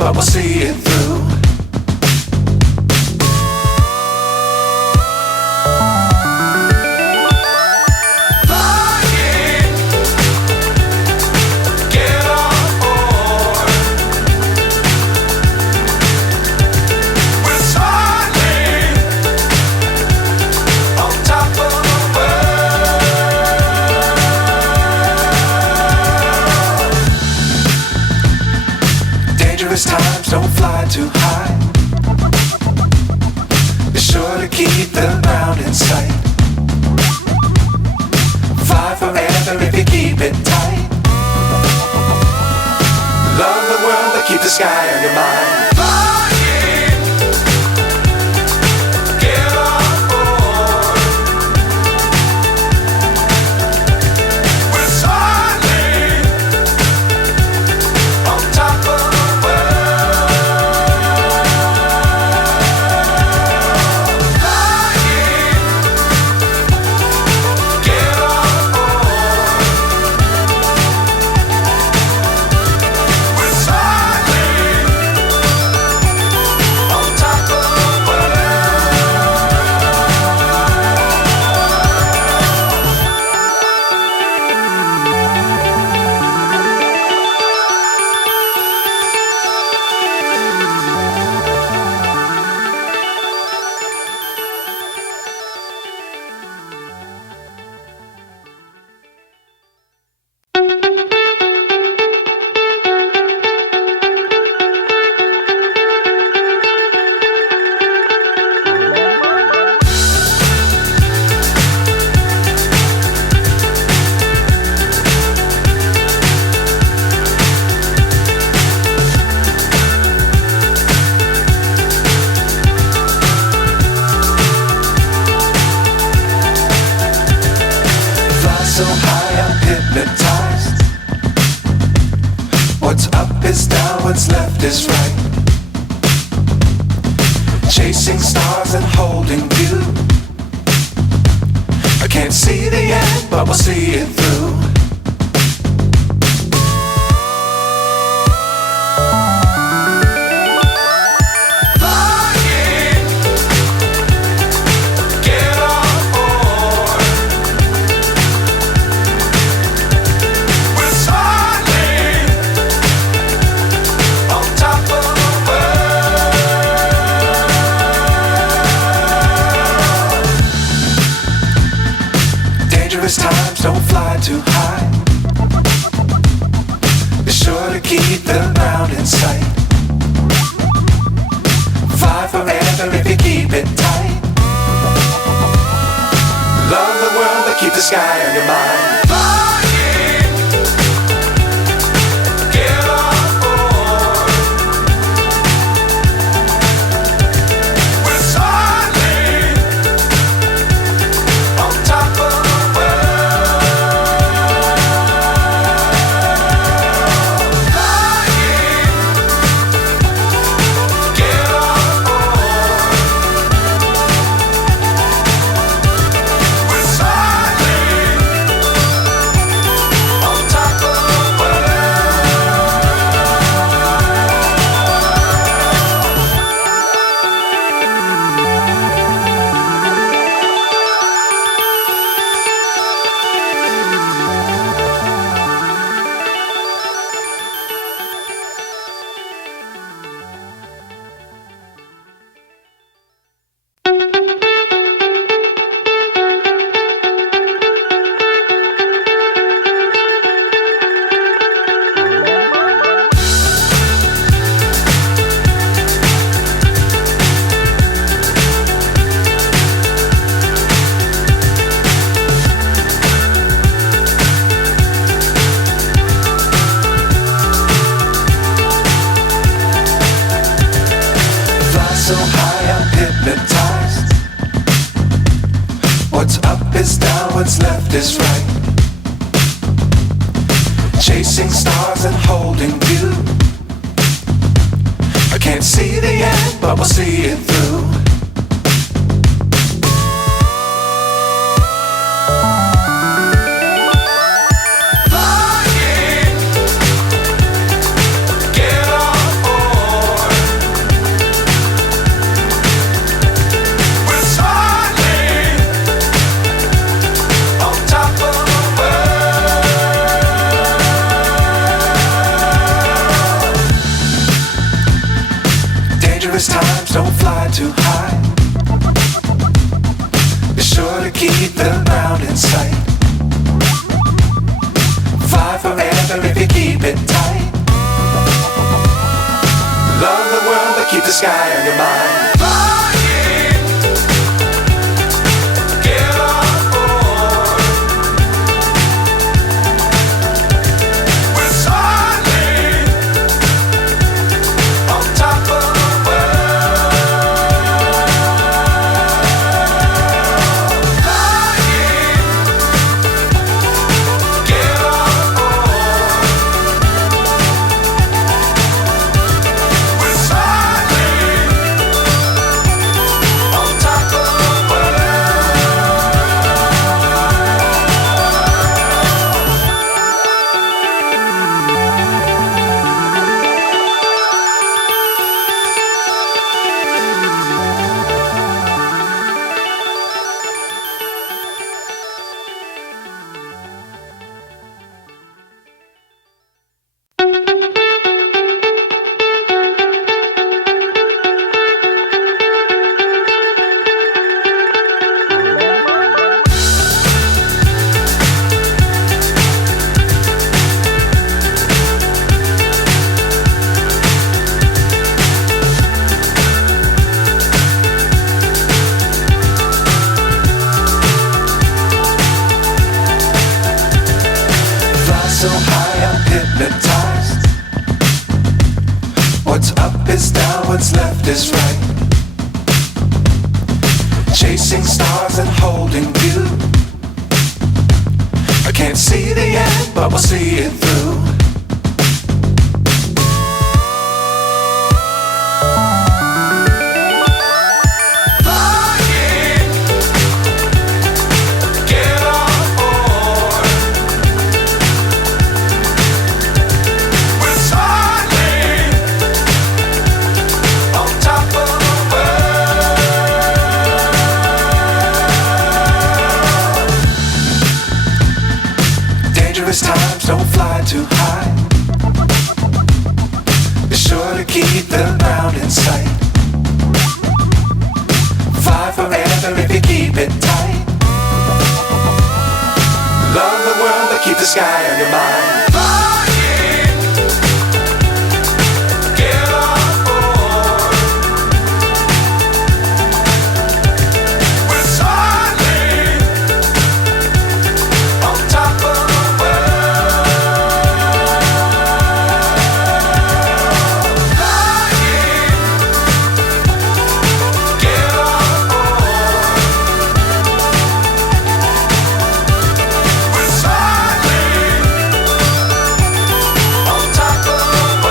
but we'll see it through. Times don't fly too high. Be sure to keep the ground in sight. Fly forever if you keep it tight. Love the world but keep the sky on your mind. So high I'm hypnotized. What's up is down, what's left is right. Chasing stars and holding you. I can't see the end, but we'll see it through. Times don't fly too high. Be sure to keep the ground in sight. Fly forever if you keep it tight. Love the world but keep the sky on your mind. So high I'm hypnotized. What's up is down, what's left is right. Chasing stars and holding you. I can't see the end, but we'll see it through. Flying, get on board. keep it tight. Love the world, but keep the sky on your mind. Flying, get on board. We're soaring on top of the world. Flying, get on board. We're soaring on top of the world. Fly so high, I'm hypnotized. What's up is down, what's left is right. Chasing stars and holding you. I can't see the end, but we'll see it through. Flying, get on board. We're soaring on top of the world. Dangerous times, don't fly too high. Be sure to keep the ground in sight. Fly forever if you keep it tight. Love the world, but keep the sky on your mind. Flying, get on board. We're soaring on top of the world. Flying, get on board. We're soaring on top of the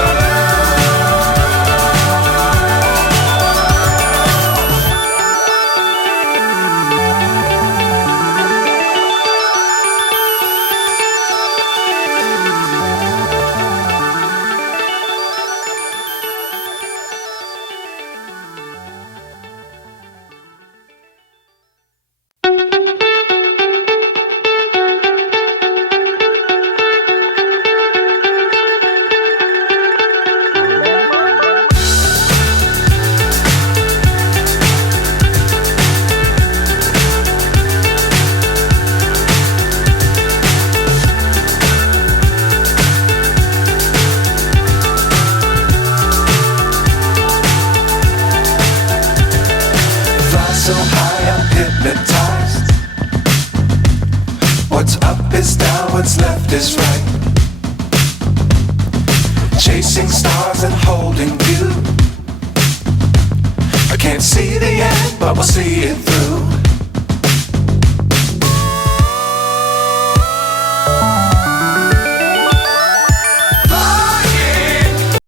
Fly so high, I'm hypnotized. What's up is down, what's left is right. Chasing stars and holding you. I can't see the end, but we'll see it through.